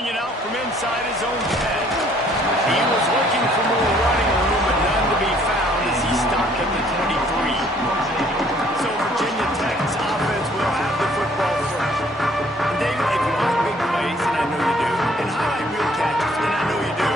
bringing out from inside his own 10. He was looking for more running room, but none to be found as he stopped at the 23. So Virginia Tech's offense will have the football first. And David, if you like big plays, and I know you do, and highlight real catches, and I know you do,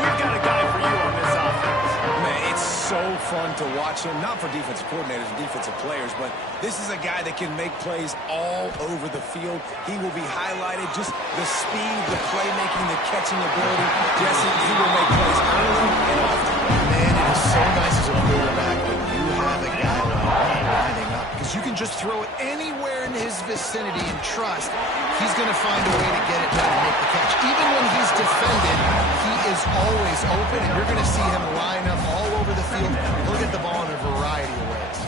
we've got a guy for you on this offense. Man, it's so fun to watch him, not for defensive coordinators and defensive players, but this is a guy that can make plays all over the field. He will be highlighted, just the speed, the playmaking, the catching ability. Jesse, he will make plays early and often. Man, it is so nice as a quarterback when you have a guy like lining up, because you can just throw it anywhere in his vicinity and trust he's going to find a way to get it done and make the catch. Even when he's defended, he is always open, and you're going to see him line up all over the field. He'll get the ball in a variety of ways.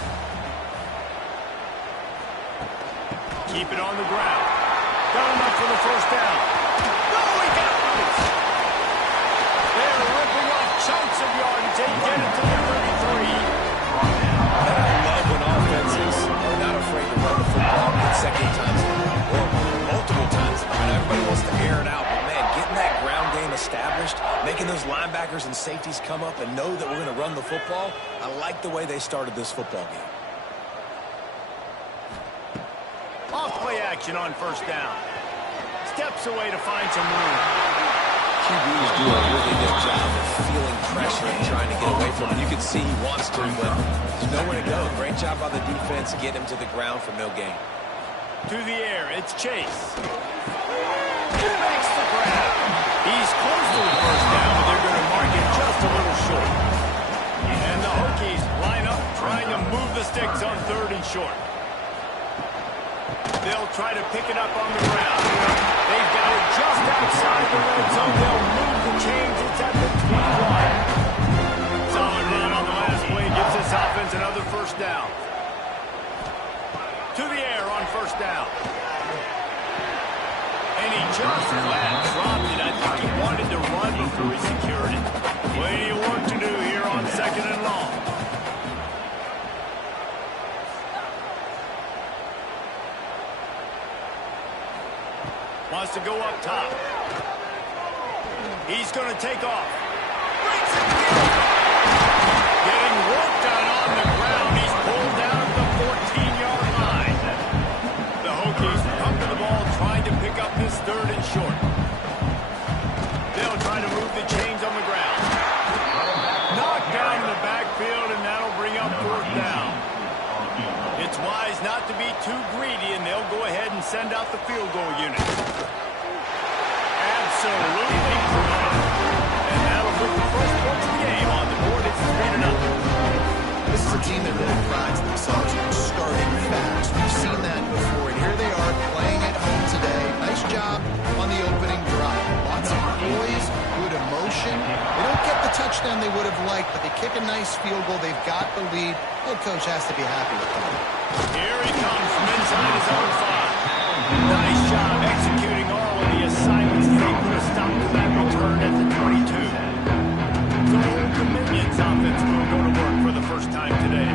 Keep it on the ground. Got enough for the first down. No, he got it. They're ripping off chunks of yardage. They get it to the 33. And I love when offenses are not afraid to run the football consecutive times or multiple times. I mean, everybody wants to air it out, but man, getting that ground game established, making those linebackers and safeties come up and know that we're going to run the football, I like the way they started this football game. Off play action on first down. Steps away to find some room. QBs do a really good job of feeling pressure and trying to get away from it. You can see he wants to, but there's nowhere to go. Great job by the defense, get him to the ground for no gain. To the air, it's Chase. He makes the grab. He's close to the first down, but they're going to mark it just a little short. And the Hokies line up trying to move the sticks on 3rd and short. They'll try to pick it up on the ground. They've got it just outside the red zone. They'll move the chains. It's at the 21. Solid run on the last play. Gives this offense another first down. To the air on first down. And he just flat dropped it. I think he wanted to run before he secured it. Plenty of work to do here on 2nd and long. Wants to go up top. He's going to take off. Breaks it. Getting work done on the ground. He's pulled down at the 14-yard line. The Hokies come to the ball trying to pick up this 3rd and short. They'll try to move the chains on the ground. Knocked down in the backfield, and that'll bring up 4th down. It's wise not to be too greedy, and they'll go ahead and send out the field goal unit. Absolutely correct. And that'll put the first point of the game on the board. It's 3-0. This is a team that really prides themselves on starting fast. We've seen that before, and here they are playing at home today. Nice job on the opening drive. Lots of poise, good emotion. They don't get the touchdown they would have liked, but they kick a nice field goal. They've got the lead. Head coach has to be happy with them. Here he comes from inside his own 5. Nice job executing all of the assignments they put a stop to that return at the 22. The whole Dominion's offense will go to work for the first time today.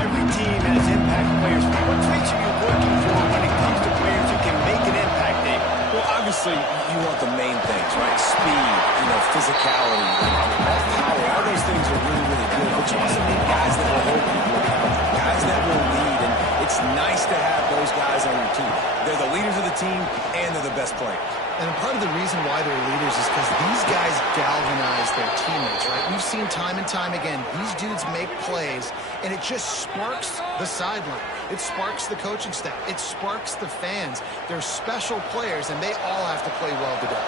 Every team has impact players. What traits are you looking for when it comes to players who can make an impact, Dave? Well, obviously, you want the main things, right? Speed, physicality, power. All those things are really, really good. But you also need guys that will hold people accountable, guys that will lead. And it's nice to have those guys on your team. They're the leaders of the team, and they're the best players. And part of the reason why they're leaders is because these guys galvanize their teammates, right? We've seen time and time again, these dudes make plays, and it just sparks the sideline. It sparks the coaching staff. It sparks the fans. They're special players, and they all have to play well today.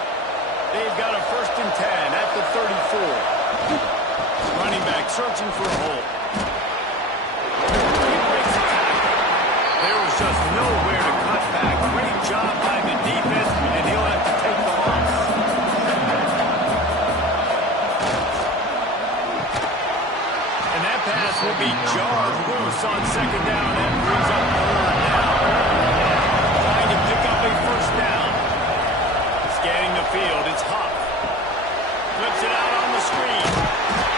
They've got a 1st and 10 at the 34. Running back searching for a hole. He breaks the tackle. There was just nowhere to cut back. Great job by the defense, and he'll have to take the loss. And that pass will be jarred loose on 2nd down. That brings up 3rd down. Trying to pick up a 1st down. Scanning the field, it's Huff. Flips it out on the screen.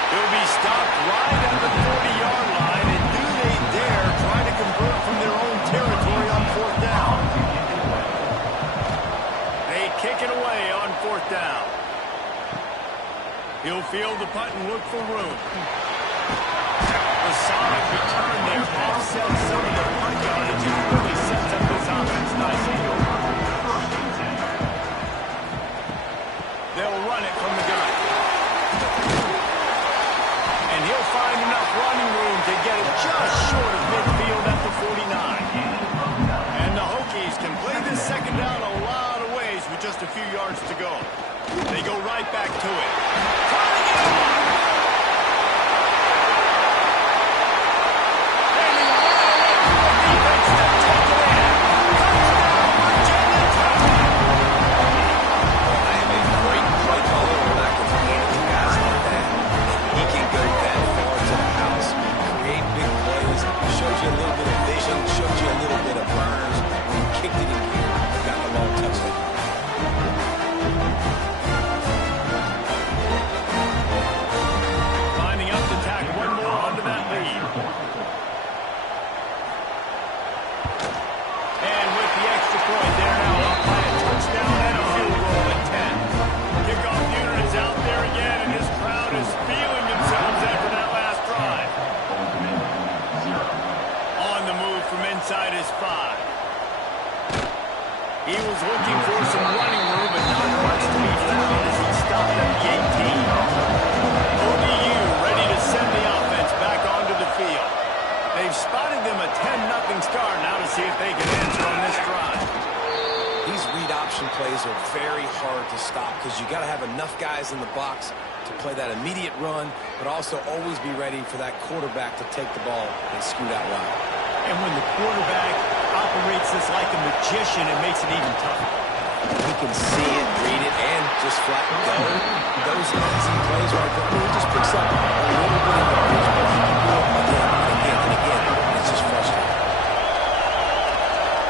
He'll be stopped right at the 40-yard line, and do they dare try to convert from their own territory on 4th down? They kick it away on He'll field the punt and look for room. The solid return there offsets some of the punt yardage and really sets up this offense nicely. They'll run it from the gun. And he'll find enough running room to get it just short of midfield at the 49. And the Hokies can play this second down a lot of ways with just a few yards to go. They go right back to it. Trying to get it on. Inside his 5. He was looking for some running room, but not much to be found as he stopped at the 18. ODU ready to send the offense back onto the field. They've spotted them a 10-0 start. Now to see if they can answer on this drive. These read option plays are very hard to stop because you got to have enough guys in the box to play that immediate run, but also always be ready for that quarterback to take the ball and scoot out wide. And when the quarterback operates this like a magician, it makes it even tougher. He can see it, read it, and just flat go. Those easy plays right there. He just picks up a little bit of yardage, but he can do it again and again and again. It's just frustrating.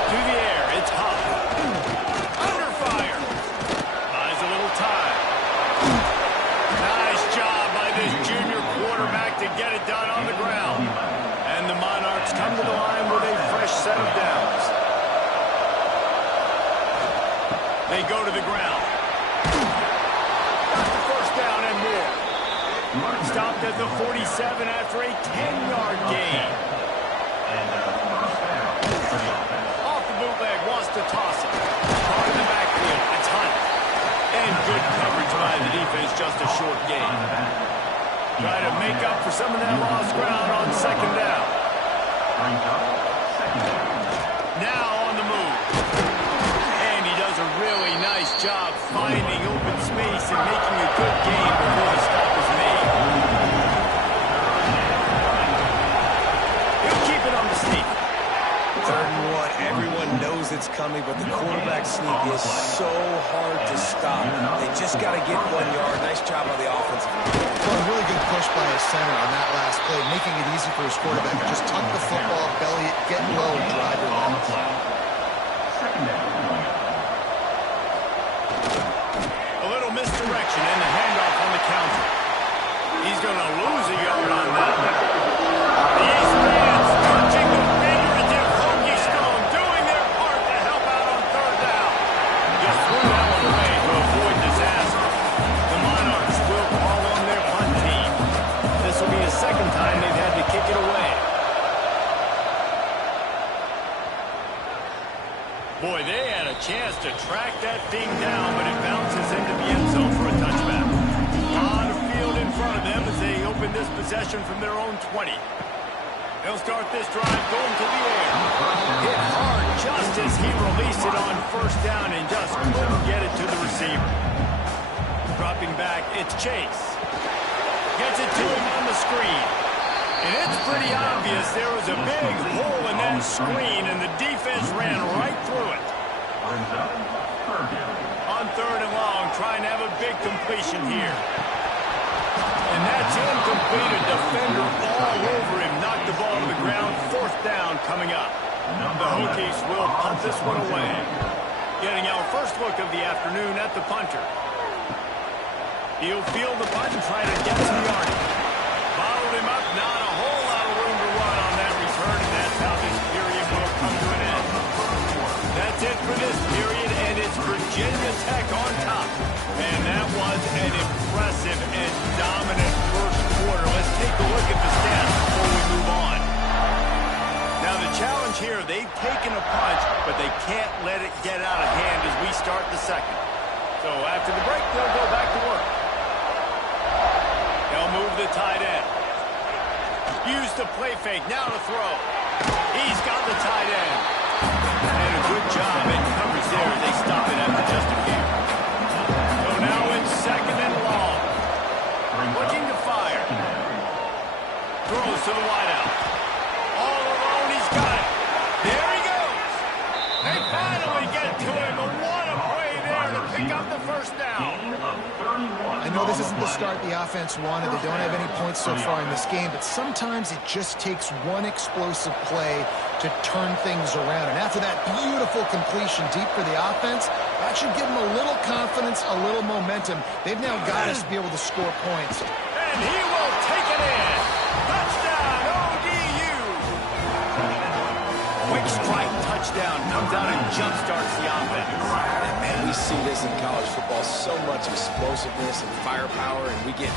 To the air, it's hot. Under fire. Buys a little time. Nice job by this junior quarterback to get it done on the ground. And the Monarchs come to the line with a fresh set of downs. They go to the ground. Got the first down and more. Stopped at the 47 after a 10-yard gain. Off the bootleg, wants to toss it. Caught in the backfield. It's Hunt. And good coverage by the defense, just a short gain. Try to make up for some of that lost ground on second down. Now on the move. And he does a really nice job finding open space and making a good gain before the stop is made. He'll keep it on the sneak. 3rd and 1. Everyone knows it's coming, but the quarterback sneak is so hard to stop. They just got to get 1 yard. Nice job on the offensive line. Well, a really good push by his center on that last play, making it easy for his quarterback to just tuck the football, belly it, get low, and drive your routes. A little misdirection and the handoff on the counter. He's going to lose a yard on that. The East fans touching the figurative Hokie Stone, doing their part to help out on 3rd down. Just threw that one away to avoid disaster. The Monarchs will call on their punt team. This will be the 2nd time they've had to kick it away. Boy, they had a chance to track that thing down, but it bounces into the end zone for a touchback. A lot of field in front of them as they open this possession from their own 20. They'll start this drive going to the air. Hit hard just as he released it on 1st down and just couldn't get it to the receiver. Dropping back, it's Chase. Gets it to him on the screen. And it's pretty obvious there was a big hole in that screen, and the defense ran right through it. On 3rd and long, trying to have a big completion here. And that's incomplete. A defender all over him. Knocked the ball to the ground. 4th down coming up. The Hokies will punt this one away. Getting our first look of the afternoon at the punter. He'll field the punt and try to get some yardage. Bottled him up. Not a whole lot of room to run on that return, and that's how this period will come to an end. That's it for this period, and it's Virginia Tech on top. And that was an impressive impressive and dominant first quarter. Let's take a look at the stats before we move on. Now the challenge here, they've taken a punch, but they can't let it get out of hand as we start the second. So after the break, they'll go back to work. They'll move the tight end. Use the play fake, now to throw. He's got the tight end. And a good job in coverage there. They stop it after just a few. So now it's second and long. Looking to fire. Throws to the wideout. All alone, he's got it. There he goes. They finally get to him. But what a play there to pick up the first down. I know this isn't the start the offense wanted. They don't have any points so far in this game, but sometimes it just takes one explosive play to turn things around. And after that beautiful completion deep for the offense, that should give them a little confidence, a little momentum. They've now got us to be able to score points. And he will take it in. Touchdown, ODU. Quick strike touchdown comes out and jump-starts the offense. And man, we see this in college football, so much explosiveness and firepower, and we get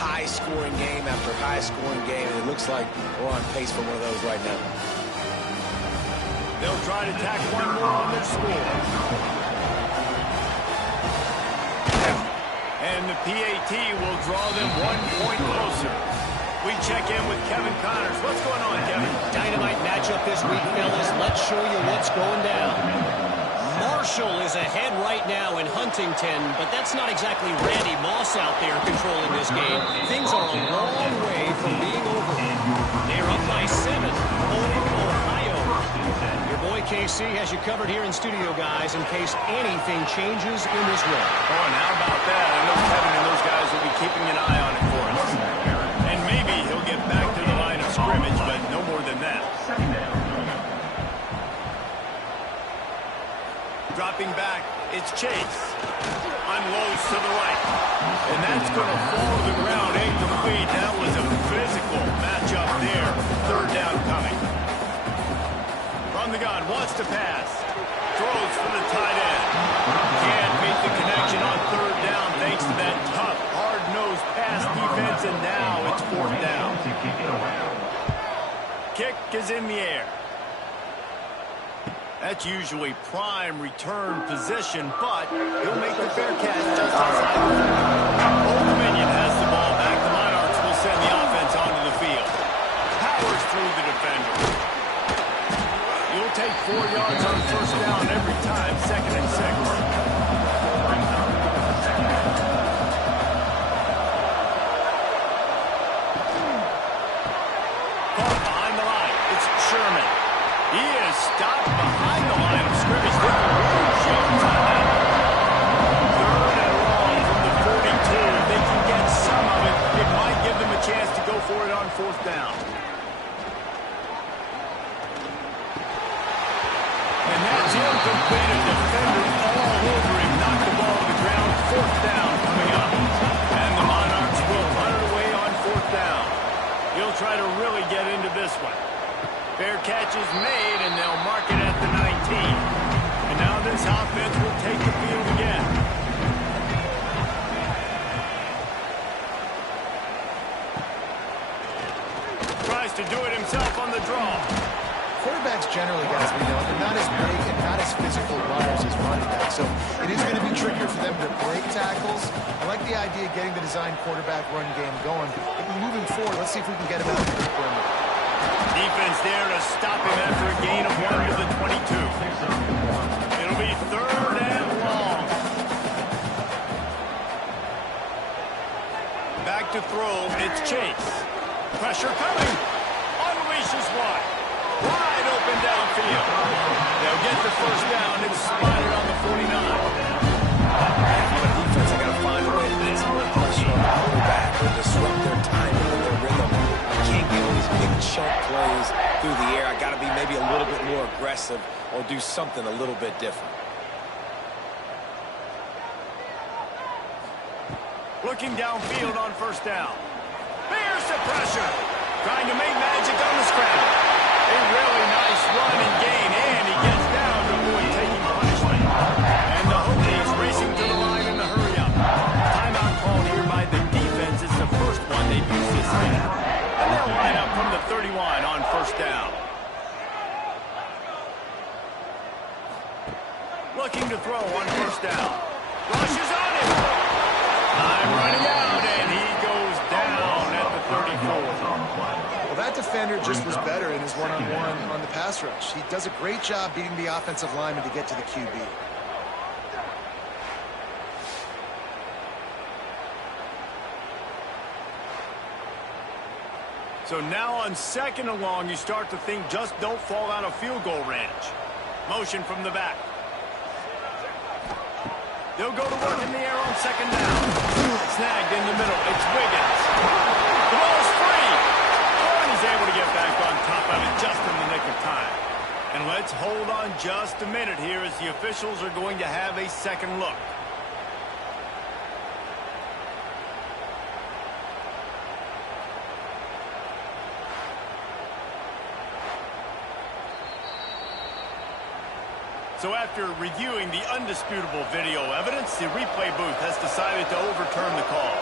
high-scoring game after high-scoring game, and it looks like we're on pace for one of those right now. They'll try to tack one more on their score. And the PAT will draw them 1 point closer. We check in with Kevin Connors. What's going on, Kevin? Dynamite matchup this week, fellas. Let's show you what's going down. Marshall is ahead right now in Huntington, but that's not exactly Randy Moss out there controlling this game. Things are a long way from being over. They're up by 7 over Ohio. Your boy KC has you covered here in studio, guys, in case anything changes in this one. Oh, and how about that? I know Kevin and those guys will be keeping an eye on it for us. And maybe he'll get back to the line of scrimmage, but no more than that. Dropping back, it's Chase. Unloads to the right. And that's going to fall to the ground, incomplete. That was a physical matchup there. Third down coming. From the gun, wants to pass. Throws for the tight end. Can't make the connection on third down thanks to that tough, hard-nosed pass defense, and now it's fourth down. Kick is in the air. That's usually prime return position, but he'll make the fair catch just outside the field. Old Dominion has the ball back. The Monarchs will send the offense onto the field. Powers through the defender. You'll take 4 yards on first down every time, 2nd and 6. He is stopped behind the line of scrimmage. There are Jones on that. Third and long from the 42. If they can get some of it, it might give them a chance to go for it on fourth down. And that's incomplete. A defender all over him. Knocked the ball to the ground. Fourth down coming up. And the Monarchs will run it away on fourth down. He'll try to really get into this one. Fair catch is made, and they'll mark it at the 19. And now this offense will take the field again. Tries to do it himself on the draw. Quarterbacks generally, guys, we know, they're not as big and not as physical runners as running backs. So it is going to be trickier for them to break tackles. I like the idea of getting the design quarterback run game going. But moving forward, let's see if we can get him out of the perimeter. Defense there to stop him after a gain of 1 to the 22. It'll be third and long. Back to throw, it's Chase. Pressure coming. Unleashes one. Wide open downfield. They'll get the first down. It's spotted on the 49. Defense, I got to find a way to put some more pressure on the quarterback or disrupt their timing and their rhythm. Can't get all these big chunk plays through the air. I got to be maybe a little bit more aggressive or do something a little bit different. Looking downfield on first down. There's the pressure. Trying to make magic on the scramble. A really nice run and gain, and he gets down to avoid taking punishment. And the Hokies racing to the line in the hurry up. Timeout called here by looking to throw on first down. Rushes on him. Time running out, and he goes down at the 34. Well, that defender just was better in his one-on-one on the pass rush. He does a great job beating the offensive lineman to get to the QB. So now on second and long, you start to think just don't fall out of field goal range. Motion from the back. They'll go to work in the air on second down. Snagged in the middle. It's Wiggins. The ball's free. Oh, and he's able to get back on top of it just in the nick of time. And let's hold on just a minute here as the officials are going to have a second look. So after reviewing the undisputable video evidence, the replay booth has decided to overturn the call.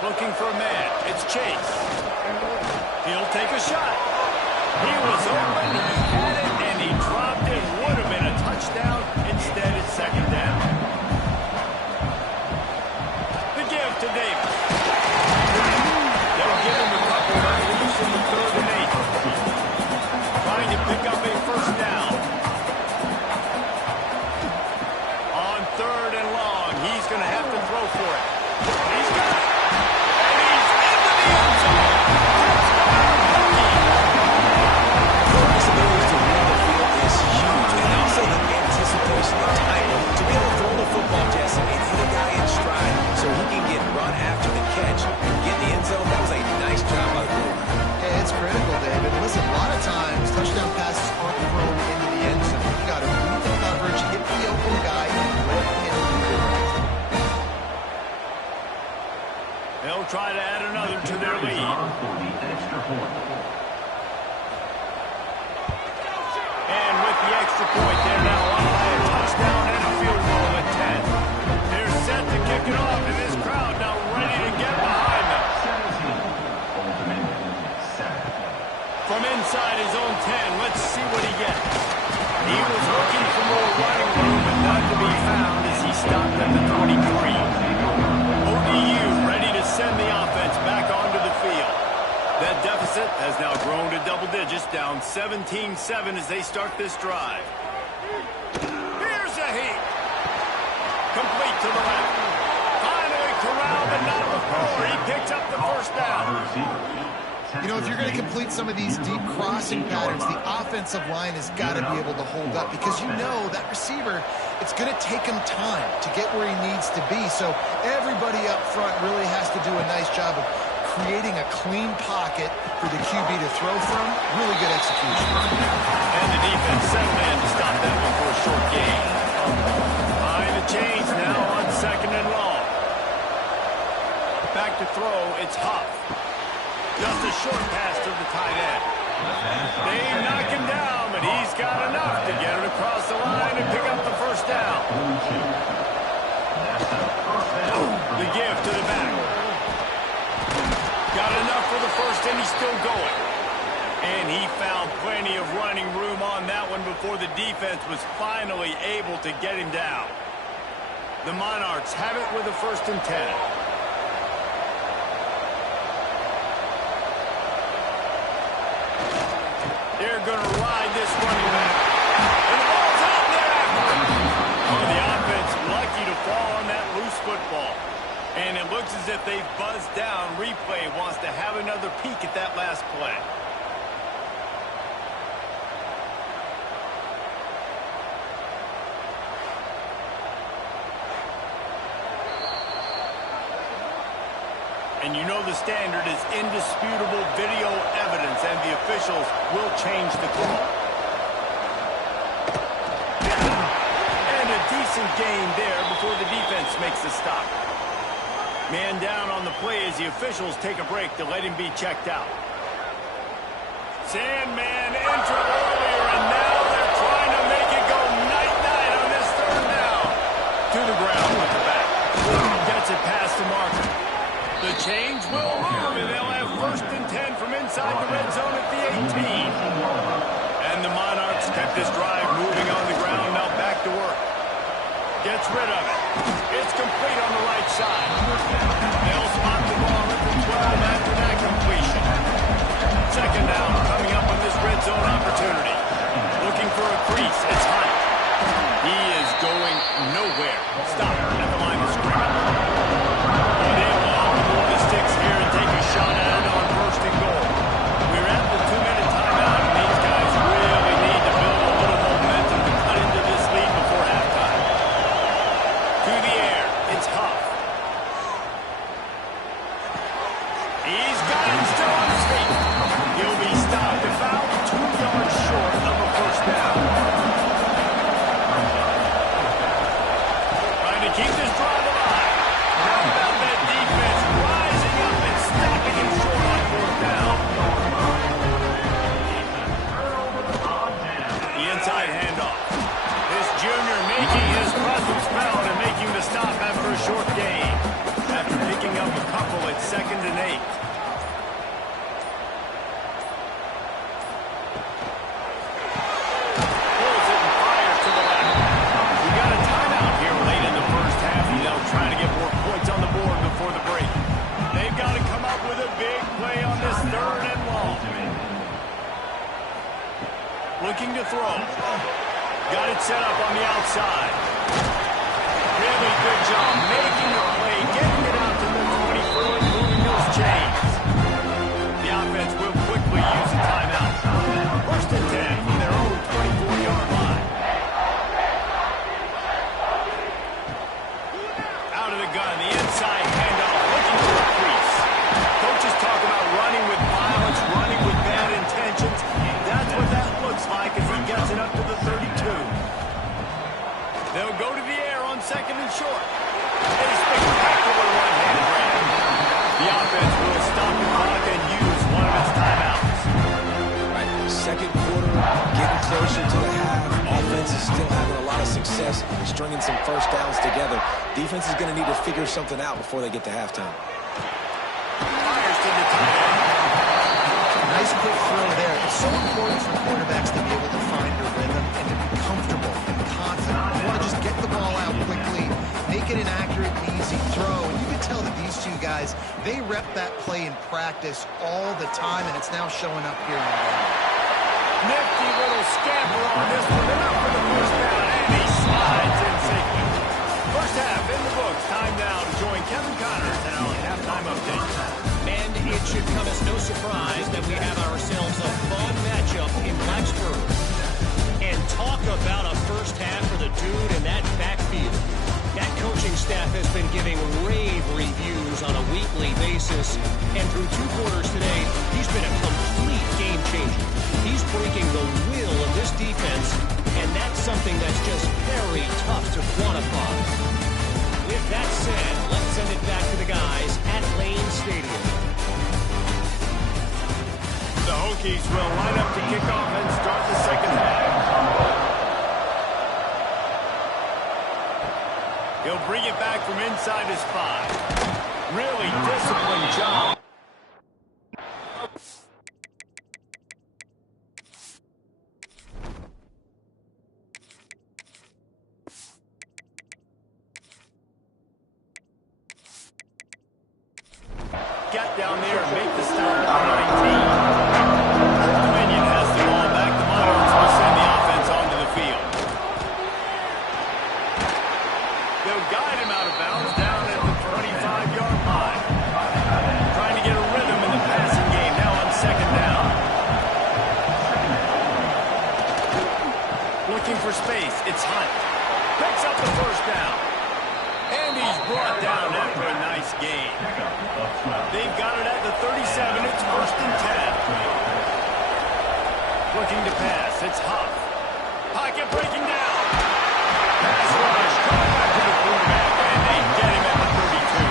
Looking for a man. It's Chase. He'll take a shot. He was open, he had it, and he dropped it. Would have been a touchdown. Instead, it's second down. The give to Davis. They'll give him a couple of leaps in the third and 8. Trying to pick up a first down. On third and long, he's going to have to throw for it. He's got it. And he's into the end zone. The possibilities to win the field is huge, and also the anticipation and timing to be able to throw the football, Jesse, and hit a guy in stride so he can get run after the catch and get in the end zone. That was a nice job by the quarterback. Yeah, it's critical, David. Listen, a lot of times, touchdown passes aren't thrown into the end zone. You got to read the coverage, hit the open guy, and let him redirect. They'll try to add another to their lead. And with the extra point, they're now on by a touchdown and a field goal at 10. They're set to kick it off, and this crowd now ready to get behind them. From inside his own 10, let's see what he gets. He was looking for more running room, but none to be found as he stopped at the 23. ODU ready to send the offense back onto the field. That deficit has now grown to double digits, down 17-7 as they start this drive. Here's a heat. Complete to the left. Finally corralled, but not before he picks up the first down. You know, if you're going to complete some of these deep crossing patterns, the offensive line has got to be able to hold up because you know that receiver, it's going to take him time to get where he needs to be. So everybody up front really has to do a nice job of creating a clean pocket for the QB to throw from. Really good execution. And the defense settled in to stop that one for a short gain. Behind the chains now on second and long. Back to throw, it's Huff. Just a short pass to the tight end. They knock him down, but he's got enough to get it across the line and pick up the first down. The give to the back. Got enough for the first, and he's still going. And he found plenty of running room on that one before the defense was finally able to get him down. The Monarchs have it with a first and 10. They're going to ride this running back. And the ball's out there. Oh, the offense lucky to fall on that loose football. And it looks as if they've buzzed down. Replay wants to have another peek at that last play. And you know the standard is indisputable video evidence, and the officials will change the call. And a decent gain there before the defense makes the stop. Man down on the play as the officials take a break to let him be checked out. Sandman entered earlier, and now they're trying to make it go night-night on this third down. To the ground with the back. Gets it past the marker. The change will move, and they'll have first and 10 from inside the red zone at the 18. And the Monarchs kept this drive moving on the ground gets rid of it. It's complete on the right side. They'll spot the ball at the 12 after that completion. Second down coming up on this red zone opportunity. Looking for a crease. It's Hunt. He is going nowhere. Stop at the line of scrimmage. But they will move the sticks here and take a shot at it on first and goal. We're at the 2-minute timeout, and these guys really need to build a little momentum to cut into this lead before halftime. To the air, it's Huff. He's got it still on his feet. He'll be stopped about 2 yards short of a first down. Trying to keep this drive alive. How about that defense rising up and stopping him short on fourth down? The inside handoff. This junior making his presence felt and making the stop after a short gain. After picking up a couple at 2nd and 8. Pulls it and fires to the left. We got a timeout here late in the first half. They'll try to get more points on the board before the break. They've got to come up with a big play on this 3rd and long. Looking to throw. Got it set up on the outside. Really good job making the play, getting it out to the 24 and moving those chains. The offense will quickly use a timeout. 1st and 10 from their own 24-yard line. Out of the gun, the inside handoff, looking for a crease. Coaches talk about running with violence, running with bad intentions. That's what that looks like as he gets it up to the 32. They'll go to the air on 2nd and short. A spectacular one-hand grab. The offense will stop the clock and use one of its timeouts. Right, second quarter, getting closer to the half. Offense is still having a lot of success stringing some first downs together. Defense is going to need to figure something out before they get to halftime. Fires to the tight end. Nice quick throw there. It's so important for quarterbacks to be able to find a rhythm and to be comfortable and confident. You want to just get the ball out quickly, make it an accurate and easy throw. And you can tell that these two guys, they rep that play in practice all the time, and it's now showing up here in the game. Nifty little scamper on this one. Enough for the first down, and he slides in safely. First half in the books. Time now to join Kevin Connors and our halftime update. And it should come as no surprise that we have ourselves a fun matchup in Blacksburg. And talk about a first half for the dude in that backfield. That coaching staff has been giving rave reviews on a weekly basis. And through 2 quarters today, he's been a complete game changer. He's breaking the will of this defense, and that's something that's just very tough to quantify. With that said, let's send it back to the guys at Lane Stadium. The Hokies will line up to kick off and start the second half. He'll bring it back from inside his 5. Really disciplined job. Get down there and make the stop at the 19. Old Dominion has the ball back. The Monarchs will send the offense onto the field. They'll guide him out of bounds down at the 25-yard line. Trying to get a rhythm in the passing game now on 2nd down. Looking for space. It's Hunt. Picks up the first down. And he's brought down after a nice gain. They've got it at the 37. It's 1st and 10. Looking to pass. It's Huff. Pocket breaking down. Pass rush. Coming back to the quarterback. And they get him at the 32.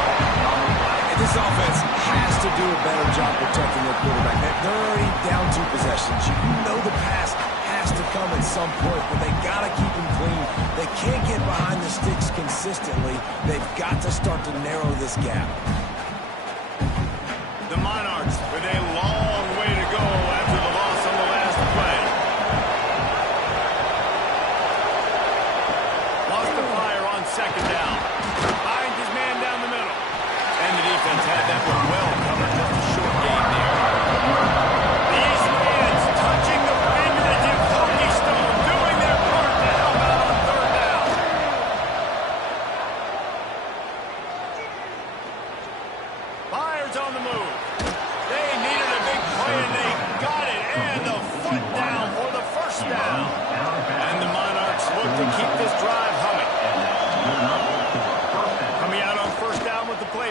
And this offense has to do a better job protecting their quarterback. They're already down 2 possessions. You know the pass has to come at some point, but they got to keep him clean. They can't get behind the sticks consistently. They've got to start to narrow this gap. The Monarchs with a long way to go after the loss on the last play. Lost the fire on 2nd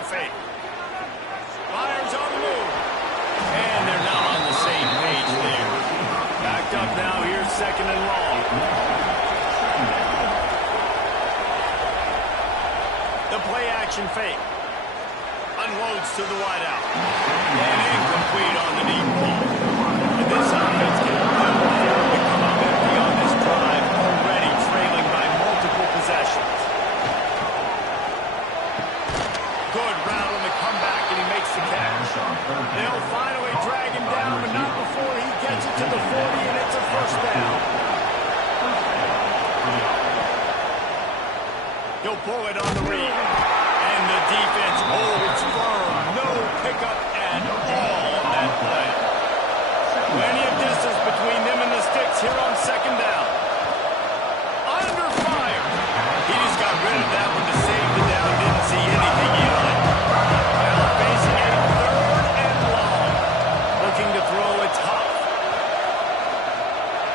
fake. Fires on the move. And they're not on the same page there. Backed up now. Here's second and long. The play action fake. Unloads to the wideout. And incomplete on the deep ball. And this offense can come up empty on this drive, already trailing by multiple possessions. Good route on the comeback, and he makes the catch. They'll finally drag him down, but not before he gets it to the 40, and it's a first down. He'll pull it on the read. And the defense holds firm. No pickup at all on that play. Plenty of distance between them and the sticks here on second down. Under fire. He just got rid of that one to save the down. Didn't see anything he liked. Now facing a third and long. Looking to throw it top.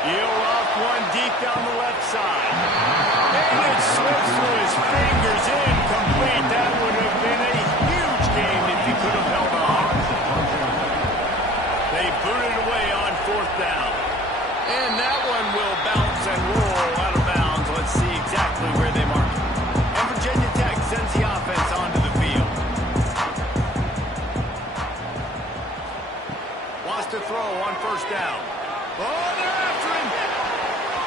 He'll off one deep down the left side. And it slips through his fingers. Incomplete. That would have been a huge game if he could have held on. They boot it away on fourth down. And that one will bounce and roll out of bounds. Let's see exactly where they mark it. And Virginia Tech sends the offense onto the field. Wants to throw on first down. Oh, they're after him.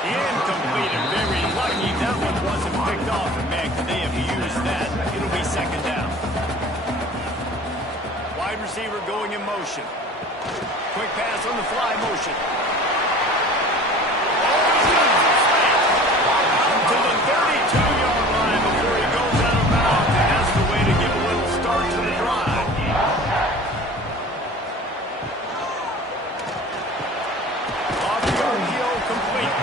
Incomplete and very lucky that one wasn't picked off. And man, could they have used that? It'll be second down. Wide receiver going in motion. Quick pass on the fly motion. To the 32-yard line before he goes out of bounds. And that's the way to give a little start to the drive. Off the RPO complete.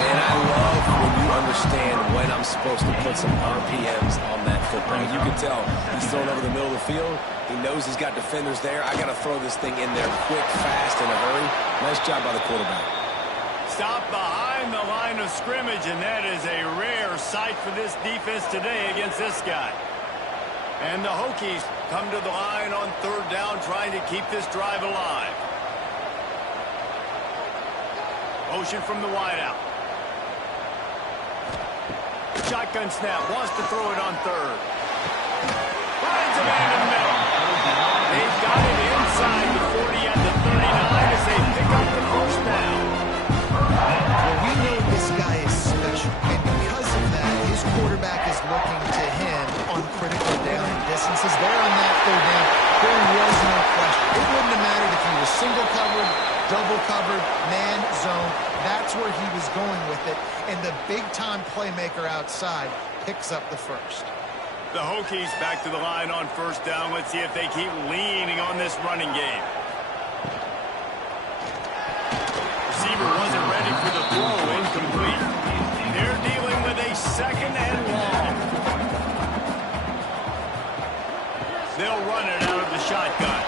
And I love when you understand when I'm supposed to put some RPMs on that football. You can tell he's thrown over the middle of the field. He knows he's got defenders there. I got to throw this thing in there quick, fast, in a hurry. Nice job by the quarterback. Stop behind the line of scrimmage, and that is a rare sight for this defense today against this guy. And the Hokies come to the line on third down, trying to keep this drive alive. Motion from the wideout. Shotgun snap, wants to throw it on third. Finds a man in the middle. They've got it inside the 40 at the 39 as they pick up the first down. Well, we know this guy is special, and because of that, his quarterback is looking to him on critical down distances. There on that third down, there was no question. It wouldn't have mattered if he was single covered, double covered, man, zone. That's where he was going with it, and the big-time playmaker outside picks up the first. The Hokies back to the line on first down. Let's see if they keep leaning on this running game. Receiver wasn't ready for the throw. Incomplete. They're dealing with a second and long. They'll run it out of the shotgun.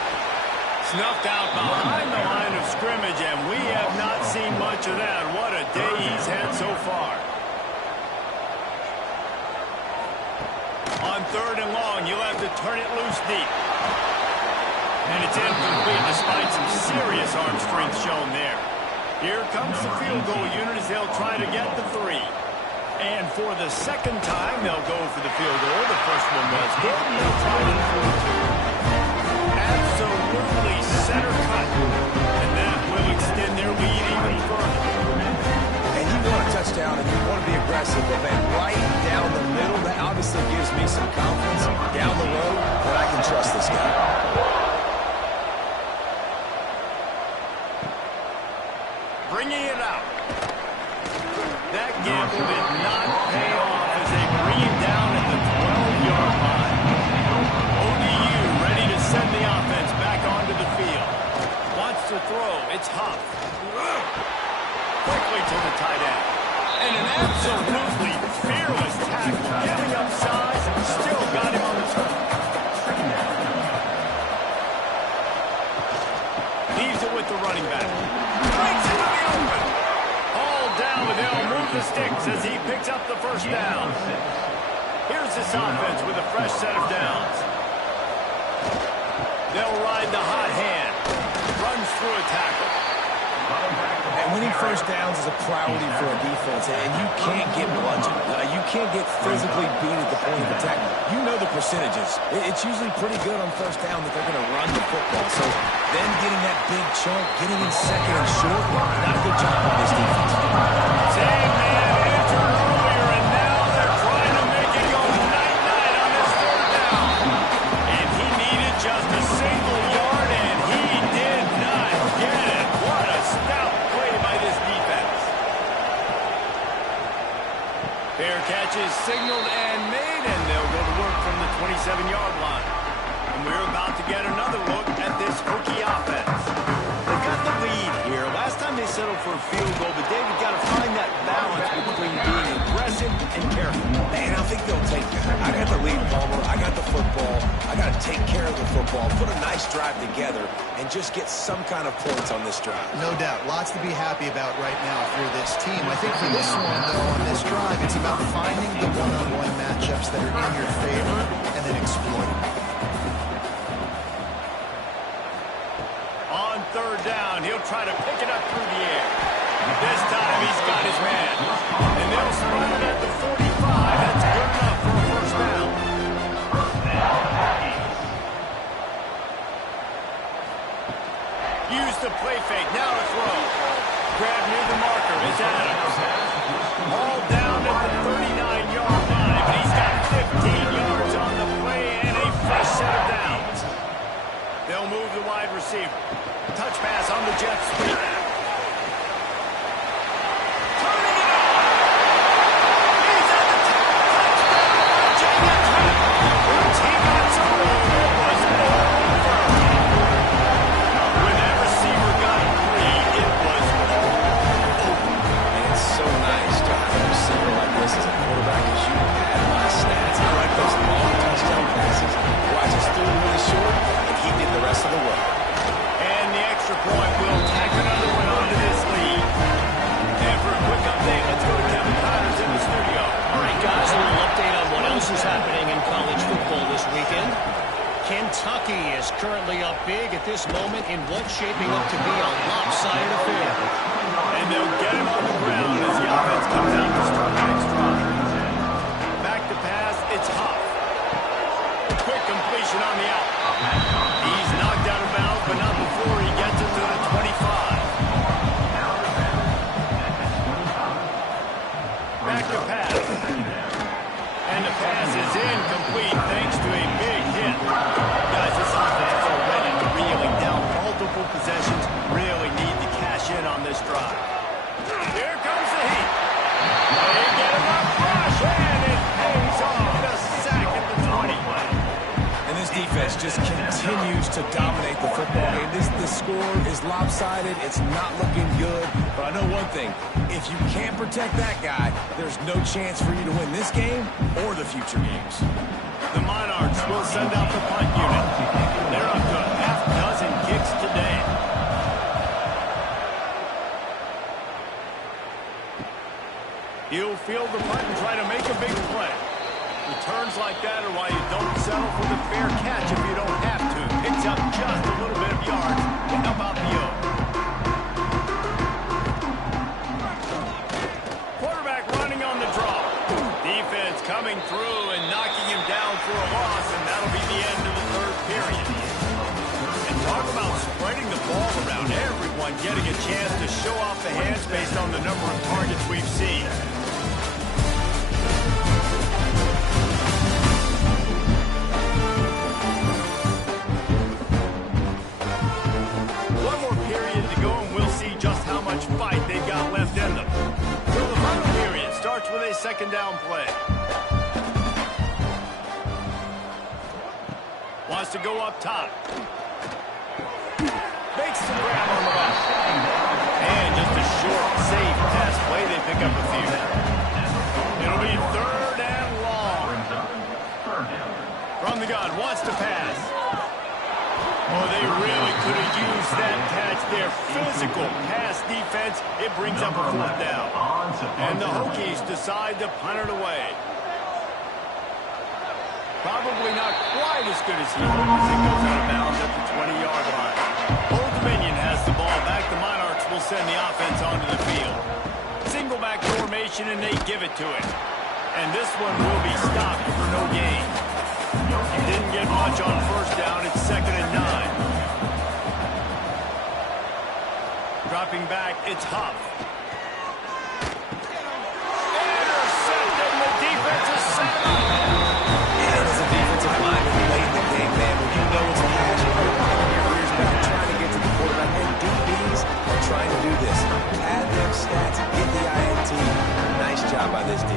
Snuffed out behind the line of scrimmage, and we have not seen much of that. What a day he's had so far. On third and long, you'll have to turn it loose deep. And it's incomplete despite some serious arm strength shown there. Here comes the field goal unit as they'll try to get the 3. And for the second time, they'll go for the field goal. The first one was good, and they'll try it for 2. Absolutely center cut. And that will extend their lead even further. And you want a touchdown and you want to be aggressive, but then right down the middle, that obviously gives me some confidence down the road that I can trust this guy. Bringing it out. That gamble did not pay off as they bring him down at the 12-yard line. ODU ready to send the offense back onto the field. Wants to throw. It's Huff. Quickly to the tight end. And an absolutely fearless tackle. Giving up size and still got him on the turn. Leaves it with the running back. Breaks into the open. All down, but they'll move the sticks as he picks up the first down. Here's this offense with a fresh set of downs. They'll ride the hot hand. Runs through a tackle. And winning first downs is a priority for a defense, and you can't get bludgeoned. You can't get physically beat at the point of attack. You know the percentages. It's usually pretty good on first down that they're going to run the football. So then getting that big chunk, getting in second and short, not a good job on this defense. Same man entered earlier, and now they're trying to make it go night-night on this third down. And he needed just a single yard, and he did not get it. What a stout play by this defense. Fair catch is signaled and made, and they'll go to work from the 27-yard line. And we're about to get another look at this Hokie offense. They've got the lead here. Last time they settled for a field goal, but David got to find that balance between being aggressive and careful. And I think they'll take that. I got the lead, Palmer. I got the football. I got to take care of the football, put a nice drive together, and just get some kind of points on this drive. No doubt. Lots to be happy about right now for this team. I think for this one, though, on this drive, it's about finding the one-on-one matchups that are in your favor and then exploiting them. On third down, he'll try to pick it up through the air. This time he's got his man. And they'll spread it at the 45. That's good enough for a first down. Use the play fake. Now to throw. Grab near the marker. It's Adams. All down at the 39-yard line. But he's got 15 yards on the play and a fresh set of downs. They'll move the wide receiver. Touch pass on the jet sweep. Turning it on. He's at the touchdown. Virginia Tech. Once he got some room, it was over. When that receiver got free, it was all over. And it's so nice to have a receiver like this as a quarterback, because you had my stats. I like those long touchdown passes where I just threw it really short, and he did the rest of the work. And the extra point will tack another one onto this lead. And for a quick update, let's go to Kevin Connors in the studio. All right, guys, a little update on what else is happening in college football this weekend. Kentucky is currently up big at this moment in what's shaping up to be a lopsided affair. And they'll get him on the ground as the offense comes out to start the next drive. Back to pass, it's Huff. Quick completion on the out. He's knocked out of bounds, but not before he gets it to the 25. Back to pass. And the pass is incomplete thanks to a big hit. Guys, this offense already reeling down multiple possessions. Really need to cash in on this drive. Here comes the heat. They get him up rush, and it pays off. The sack at the 20. And this defense just continues to dominate the football game. The score is lopsided. It's not looking good. But I know one thing. If you can't protect that guy, there's no chance for you to win this game or the future games. The Monarchs will send out the punt unit. They're up to a half-dozen kicks today. He'll field the punt and try to make a big play. Returns like that are why you don't settle for the fair catch if you don't have to. Picks up just a little bit of yards to help out the Oak. Quarterback running on the draw. Defense coming through and knocking him down for a loss, and that'll be the end of the third period. And talk about spreading the ball around. Everyone getting a chance to show off the hands based on the number of targets we've seen. One more period to go, and we'll see just how much fight they've got left in them. So the final period starts with a second down play. Wants to go up top. Makes the grab on the left. And just a short, safe pass play. They pick up a few. It'll be third and long. From the gun, wants to pass. Oh, they really could have used that catch there. Physical pass defense. It brings up a fourth down. And the Hokies decide to punt it away. Probably not quite as good as he hoped as it goes out of bounds at the 20-yard line. Old Dominion has the ball back. The Monarchs will send the offense onto the field. Single back formation, and they give it to it. And this one will be stopped for no gain. He didn't get much on first down. It's 2nd and 9. Dropping back, it's Huff. Intercepted, the defense is set up. And as a defensive lineman late in the game, man, when you know it's a pass, you're pulling your ears back, trying to get to the quarterback. And DBs are trying to do this. Add them stats, get the INT. Nice job by this D.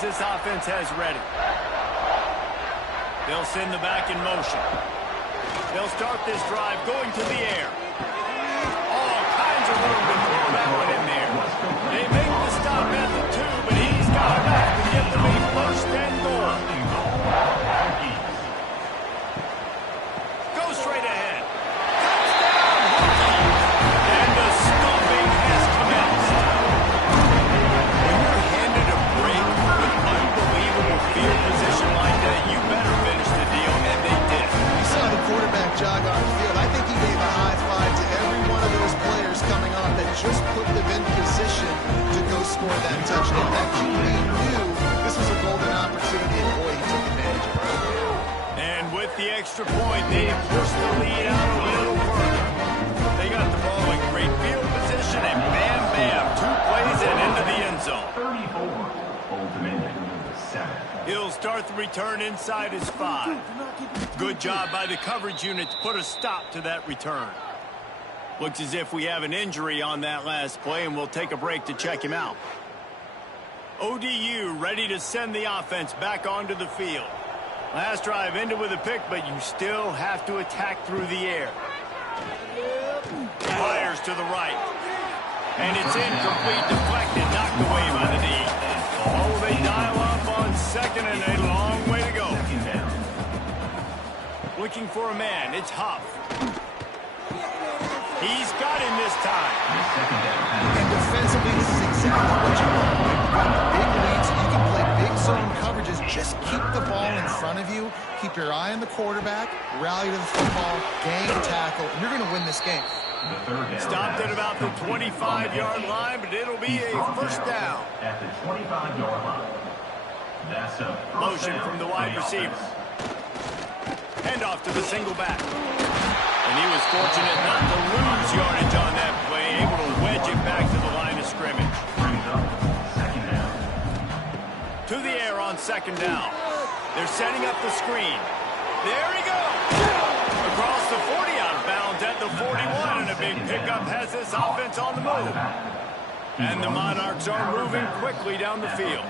This offense has ready. They'll send the back in motion. They'll start this drive going to the air. All kinds of room to throw that one in there. They make the stop at the 2, but he's got enough to get them a first and goal. Go straight ahead. Touchdown! And the stomping has commenced. When you're handed a break with unbelievable field position like that, you better finish the deal, and they did. You saw the quarterback jog on the field. I think he gave a high five to every one of those players coming off that just put them in position to go score that touchdown. That QB knew this was a golden opportunity, and boy, he took advantage of it. And with the extra point, they pushed the lead out a little further. They got the ball in great field position, and bam, bam, 2 plays and into the end zone. 34, Old Dominion, 7. He'll start the return inside his 5. Good job by the coverage unit to put a stop to that return. Looks as if we have an injury on that last play, and we'll take a break to check him out. ODU ready to send the offense back onto the field. Last drive ended with a pick, but you still have to attack through the air. Fires to the right. And it's incomplete, deflected, knocked away by the knee. Oh, they dial up on 2nd and a long way to go. Looking for a man, it's Huff. He's got him this time. And defensively, this is exactly what you want. When you've got the big leads, you can play big zone coverages. Just keep the ball in front of you. Keep your eye on the quarterback. Rally to the football. Gang tackle. And you're going to win this game. Stopped at about the 25-yard line, but it'll be a first down. At the 25-yard line. That's a Motion from the wide receiver. Handoff to the single back. And he was fortunate not to lose yardage on that play, able to wedge it back to the line of scrimmage. brings up 2nd down. To the air on 2nd down. They're setting up the screen. There he goes. Across the 40, out of bounds at the 41, and a big pickup has this offense on the move. And the Monarchs are moving quickly down the field.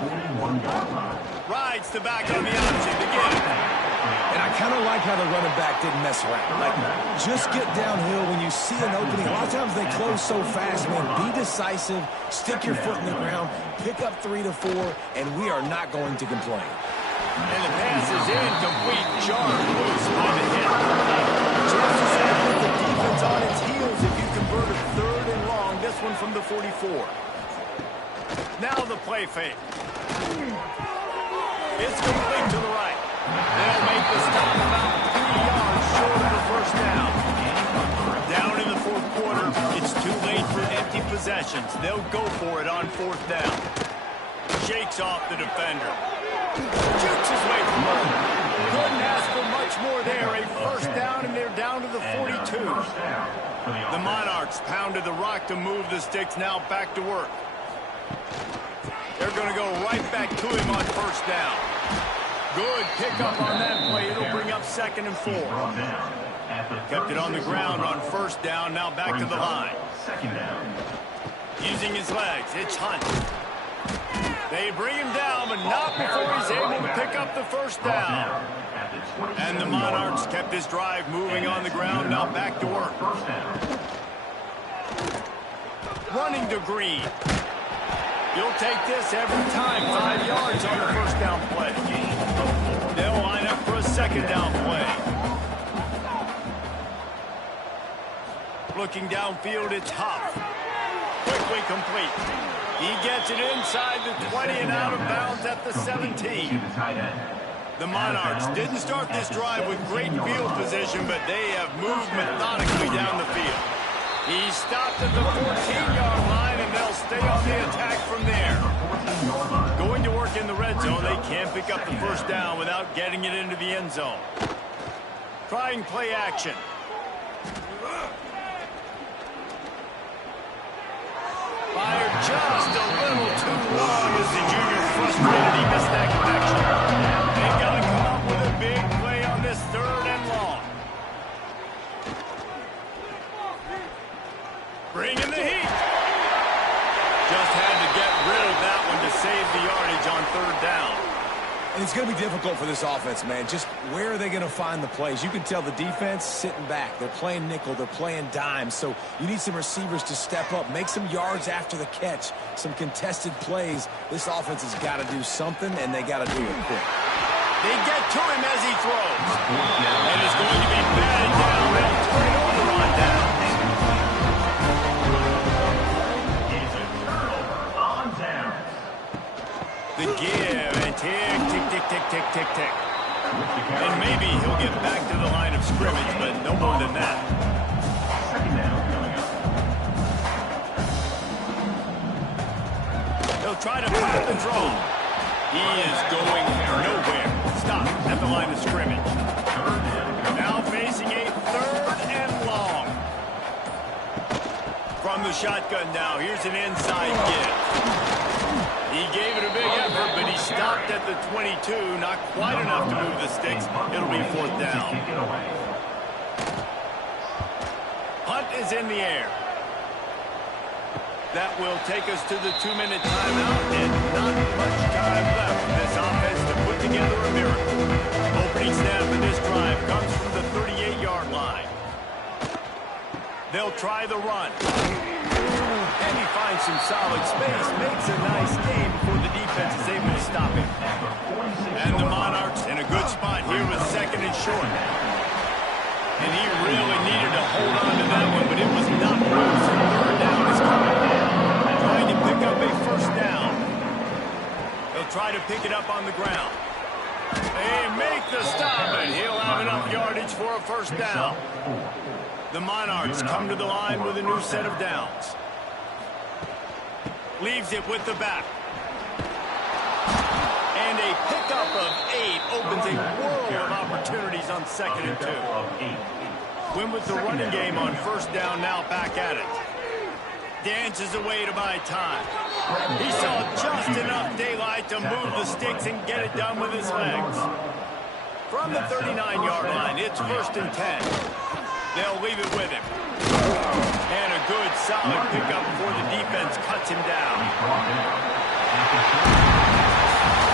Rides the back on the option to get it. And I kind of like how the running back didn't mess around. Like, just get downhill when you see an opening. A lot of times they close so fast, man. Be decisive, stick your foot in the ground, pick up 3 to 4, and we are not going to complain. And the pass is incomplete. Jarred loose by the hit. Chances to put the defense on its heels if you convert a 3rd and long. This one from the 44. Now the play fake. It's complete to the right. They'll make the stop about 3 yards short of the first down. Down in the 4th quarter, it's too late for empty possessions. They'll go for it on 4th down. Shakes off the defender. Jukes his way from home. Couldn't ask for much more there. A first down, and they're down to the 42. The Monarchs pounded the rock to move the sticks. Now back to work. They're going to go right back to him on first down. Good pickup on that play. It'll bring up 2nd and 4. Kept it on the ground on first down. Now back to the line. Using his legs, it's Hunt. They bring him down, but not before he's able to pick up the first down. And the Monarchs kept this drive moving on the ground. Now back to work. Running to Green. You'll take this every time. 5 yards on the first down play. They'll line up for a 2nd down play. looking downfield. It's Huff. Quickly complete. He gets it inside the 20 and out of bounds at the 17. The Monarchs didn't start this drive with great field position, but they have moved methodically down the field. He stopped at the 14-yard line, and they'll stay on the attack from there. Going to work in the red zone, they can't pick up the first down without getting it into the end zone. Trying play action. Fired just a little too long as the junior frustrated. He missed that connection. They've got to come up with a big play on this 3rd and long. Bring in the heat. Just had to get rid of that one to save the yardage on 3rd down. And it's going to be difficult for this offense, man. Just where are they going to find the plays? You can tell the defense sitting back. They're playing nickel. They're playing dime. So you need some receivers to step up, make some yards after the catch, some contested plays. This offense has got to do something, and they got to do it quick. They get to him as he throws. And it's going to be batted down. They'll turn it over on down. The give and tick, tick, tick, tick, tick, tick, tick. And maybe he'll get back to the line of scrimmage, but no more than that. He'll try to pop the draw. He is going nowhere. Stop at the line of scrimmage. Now facing a 3rd and long. From the shotgun now, here's an inside give. He gave it a big effort, but he stopped at the 22. Not quite enough to move the sticks. It'll be 4th down. Hunt is in the air. That will take us to the 2-minute timeout, and not much time left for this offense to put together a miracle. Opening snap of this drive comes from the 38-yard line. They'll try the run. And he finds some solid space, makes a nice gain before the defense is able to stop him. And the Monarchs in a good spot here with 2nd and short. And he really needed to hold on to that one, but it was not moved, so 3rd down is coming. Trying to pick up a 1st down. They'll try to pick it up on the ground. They make the stop, and he'll have enough yardage for a 1st down. The Monarchs come to the line with a new set of downs. Leaves it with the back. And a pickup of 8 opens a world of opportunities on 2nd and 2. Win with the running game on 1st down, now back at it. Dances away to buy time. He saw just enough daylight to move the sticks and get it done with his legs. From the 39-yard line, it's 1st and 10. They'll leave it with him. And a good, solid pickup before the defense cuts him down.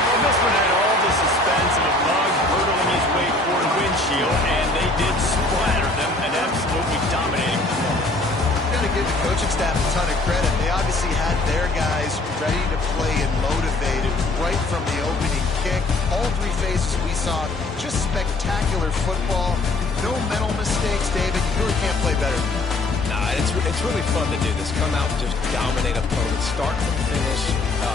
Well, this one had all the suspense of a bug hurtling his way toward a windshield, and they did splatter them and absolutely dominating performance. Got to give the coaching staff a ton of credit. They obviously had their guys ready to play and motivated right from the opening kick. All 3 phases we saw just spectacular football. No mental mistakes, David. You really can't play better than that. Nah, it's really fun to do this. Come out and just dominate opponents, start to finish.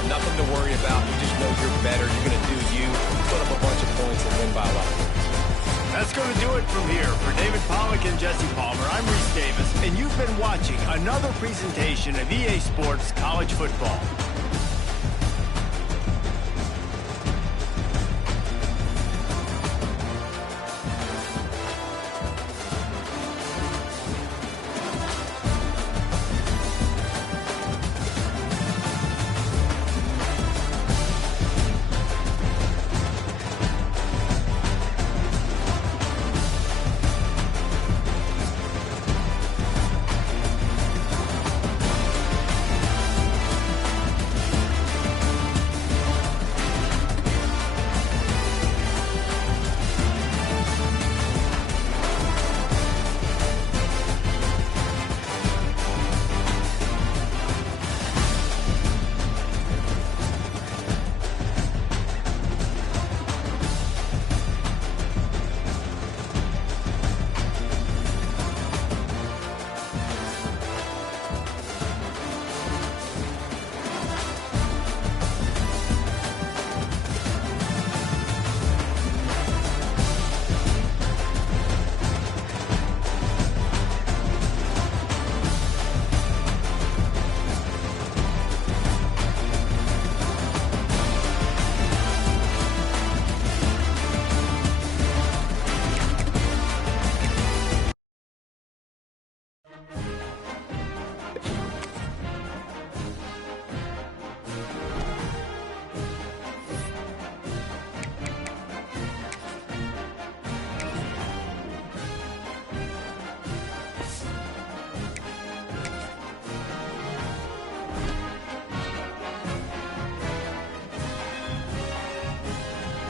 Nothing to worry about. You just know you're better. You're going to do you, put up a bunch of points, and win by a lot of points. That's going to do it from here. For David Pollack and Jesse Palmer, I'm Reese Davis, and you've been watching another presentation of EA Sports College Football.